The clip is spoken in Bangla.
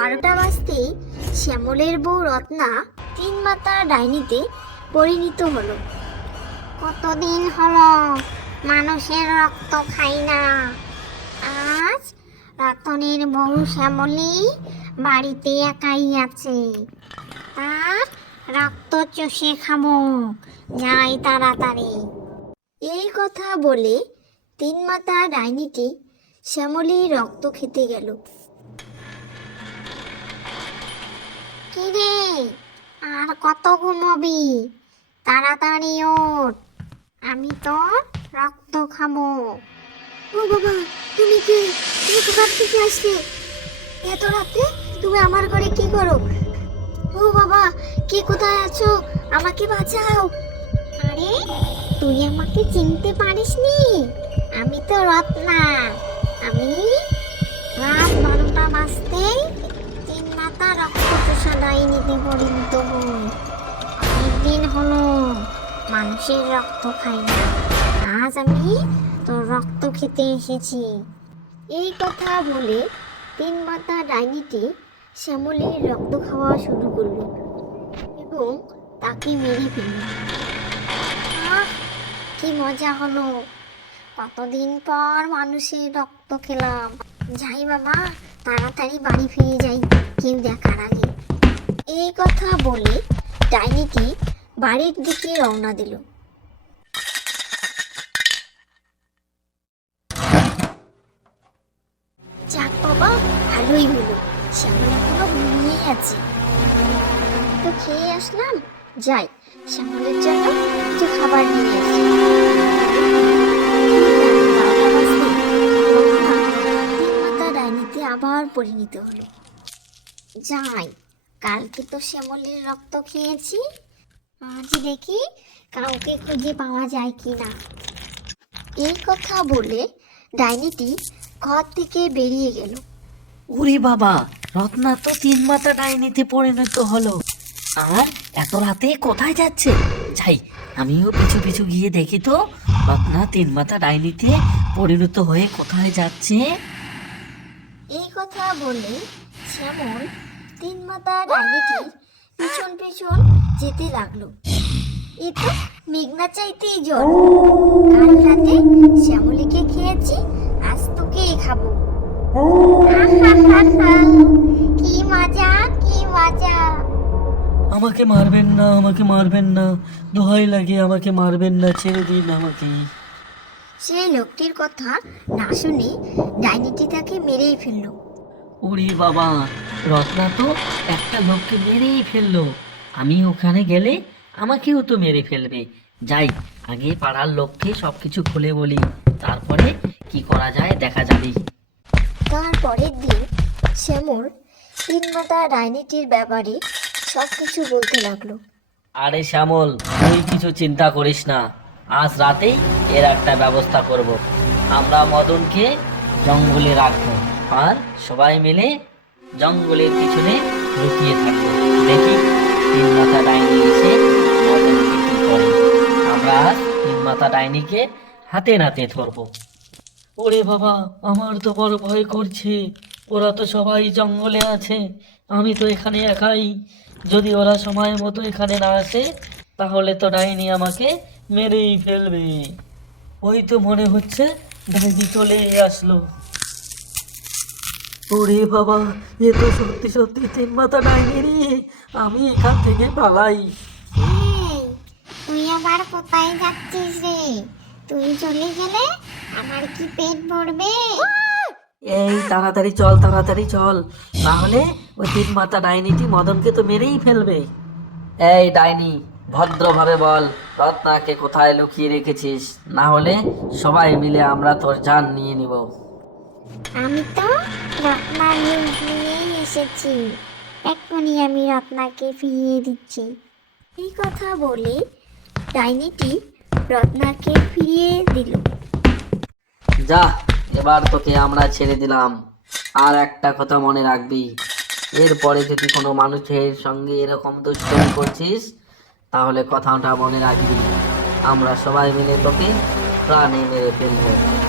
বারোটা বাজতেই শ্যামলের বউ রত্না তিন মাতা ডাইনিতে পরিণত হলো। কতদিন হলো? মানুষের রক্ত খাই না। আজ রতনের বউ শ্যামলী বাড়িতে একাই আছে। তার রক্ত চষে খাব যাই তাড়াতাড়ি। এই কথা বলে তিন মাতা ডাইনিটি শ্যামলী রক্ত খেতে গেল। কিরে আর কত ঘুমবি? তাড়াতাড়ি ওঠ। আমি তোর রক্ত খাব। ও বাবা তুমি কি? তুমি কোথার থেকে আসলে? এত রাতে তুমি আমার ঘরে কি করো? ও বাবা কে কোথায় আছো? আমাকে বাঁচাও। আরে তুই আমাকে চিনতে পারিসনি? আমি তো রত্না। আমি রাত বারোটা বাজতেই ডাইনিতে পরিণত হই অনেকদিন হলো মানুষের রক্ত খাই না আজ আমি তোর রক্ত খেতে এসেছি এই কথা বলে তিন মাতা ডাইনিটি শ্যামলের রক্ত খাওয়া শুরু করল এবং তাকে মেরে ফেলল কি মজা হলো? কতদিন পর মানুষের রক্ত খেলাম। যাই বাবা, তাড়াতাড়ি বাড়ি ফিরে যাই। কেউ দেখার আগে এই কথা বলে ডাইনিটি বাড়ির দিকে রওনা দিল। যাক বাবা, ভালোই হলো। শ্যামল এখনও ঘুমিয়ে আছে। তো খেয়ে আসলাম? যাই, শ্যামলের জন্য কিছু খাবার নিয়ে আসি। আবার পরিণত হলো। যাই। কালকে তো শ্যামলের রক্ত খেয়েছি। আজ দেখি কাউকে খুঁজে পাওয়া যায় কি না এই কথা বলে ডাইনিটি ঘর থেকে বেরিয়ে গেল। ওরে বাবা রত্না তো তিন মাথা ডাইনিতে পরিণত হলো। আর এত রাতে কোথায় যাচ্ছে? যাই আমিও পিছু পিছু গিয়ে দেখি তো রত্না তিন মাথা ডাইনিতে পরিণত হয়ে কোথায় যাচ্ছে? এই কথা বলে শ্যামল তিন মাতা ডাইনিটির পিছন পিছন যেতে লাগল। এ তো মেঘনা চাইতেই জল। কাল রাতে শ্যামলীকে খেয়েছি আজ তোকেই খাব। কি মজা কি মজা। আমাকে মারবেন না আমাকে মারবেন না। দোহাই লাগে আমাকে মারবেন না ছেড়ে দিন আমাকে। সেই লোকটির কথা না শুনে ডাইনিটি তাকে মেরেই ফেলল। ওরে বাবা রত্না তো একটা লোককে মেরেই ফেলল। আমি ওখানে গেলে আমাকেও তো মেরে ফেলবে। যাই আগে পাড়ার লোককে সব কিছু খুলে বলি। তারপরে কি করা যায় দেখা যাবে। তার পরের দিন শ্যামল তিন মাতা ডাইনিটির ব্যাপারে সব কিছু বলতে লাগল। আরে শ্যামল তুই কিছু চিন্তা করিস না। আজ রাতেই এর একটা ব্যবস্থা করব। আমরা মদনকে জঙ্গলে রাখব। আর সবাই মিলে জঙ্গলের পিছনে লুকিয়ে থাকব। দেখি তিন মাথা ডাইনি এসে আমরা তিন মাথা ডাইনিকে হাতে নাতে ধরবো। ওরে বাবা, আমার তো বড় ভয় করছে। ওরা তো সবাই জঙ্গলে আছে। আমি তো এখানে একাই। যদি ওরা সময় মতো এখানে না আসে, তাহলে তো ডাইনি আমাকে মেরেই ফেলবে। ওই তো মনে হচ্ছে ডাইনি চলেই আসলো। ওরে বাবা এ তো সত্যি সত্যি তিন মাথা ডাইনি রে। আমি এখান থেকে পালাই। তুই আবার কোথায় যাচ্ছিস রে? তুই চলে গেলে আমার কি পেট ভরবে? এই তাড়াতাড়ি চল তাড়াতাড়ি চল। তাহলে ওই তিন মাথা ডাইনিটি মদনকে তো মেরেই ফেলবে। এই ডাইনি ভদ্রভাবে বল রত্নাকে কোথায় লুকিয়ে রেখেছিস? না হলে সবাই মিলে আমরা তোর জান নিয়ে নিব। আমি তো এসেছি। এক্ষুনি আমি রত্নাকে ফিরিয়ে দিচ্ছি। এই কথা বলে ডাইনিটি রত্নাকে ফিরিয়ে দিল। যা, এবার তোকে আমরা ছেড়ে দিলাম। আর একটা কথা মনে রাখবি, এরপরে যদি কোনো মানুষের সঙ্গে এরকম দুষ্টুমি করছিস, তাহলে কথাটা মনে রাখবি। আমরা সবাই মিলে তোকে প্রাণে মেরে ফেলব।